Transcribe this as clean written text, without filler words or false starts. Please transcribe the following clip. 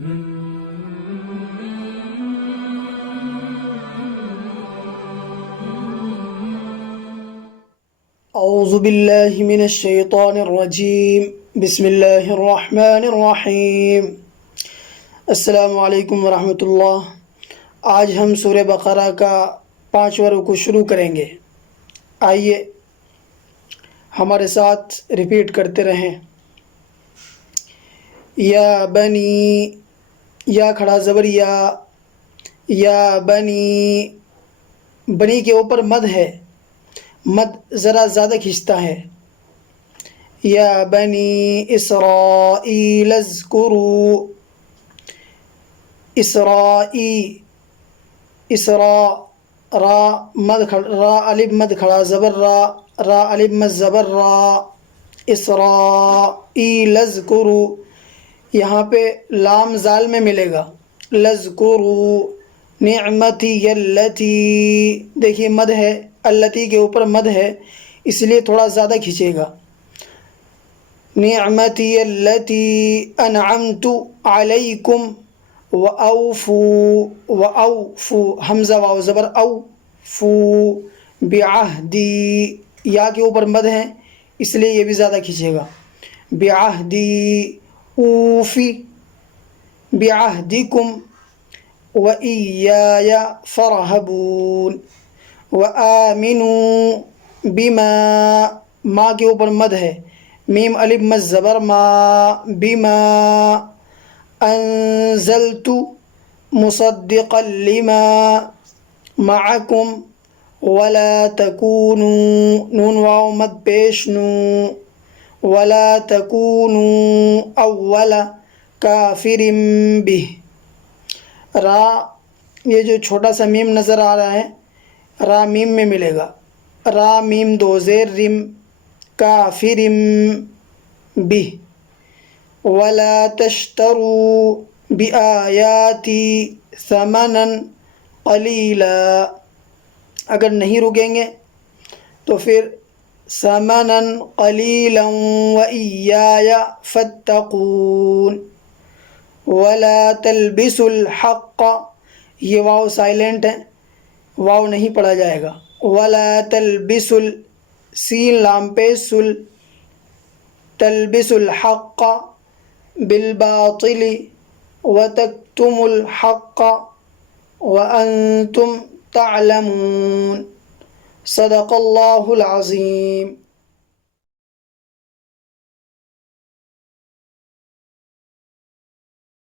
اعوذ باللہ من الشیطان الرجیم بسم اللہ الرحمن الرحیم۔ السلام علیکم ورحمۃ اللہ۔ آج ہم سورہ بقرہ کا 5واں رکوع شروع کریں گے۔ آئیے ہمارے ساتھ ریپیٹ کرتے رہیں۔ یا بنی، یا کھڑا زبر یا بنی، بنی کے اوپر مد ہے، مد ذرا زیادہ کھنچتا ہے۔ یا بنی اسرائیل اذکروا، اسرا را مد را الف مد کھڑا زبر را الف مد زبر را، اسرائیل اذکروا، یہاں پہ لام زال میں ملے گا، لذکروا نعمتی التی، دیکھیے مد ہے، التی کے اوپر مد ہے اس لیے تھوڑا زیادہ کھینچے گا۔ نعمتی التی انعمت علیکم وأوفوا حمزہ واو زبر فو بعہدی، یا کے اوپر مد ہے اس لیے یہ بھی زیادہ کھینچے گا۔ بعہدی اوفی بعہدکم وإیایا فارہبون، وآمنوا بما، ما کے اوپر مد ہے، میم الف مد زبر ما، بما انزلت مصدقا لما معکم ولا تکونوا، نون واو مد پیش نو، ولا تکونوا اول کافر بہ، را یہ جو چھوٹا سا میم نظر آ رہا ہے را میم میں ملے گا، را میم دو زیر رم، کافر بہ، ولا تشتروا بآیاتی ثمنا قلیلا، اگر نہیں رکیں گے تو پھر ثمنا قلیلا وإیایا فاتقون، ولا تلبسوا الحق، یہ واو سائلنٹ ہے، واو نہیں پڑھا جائے گا، ولا تلبسوا سین لام پہ سل، تلبسوا الحق بالباطل وتکتموا الحق وانتم تعلمون۔ صدق اللہ العظیم۔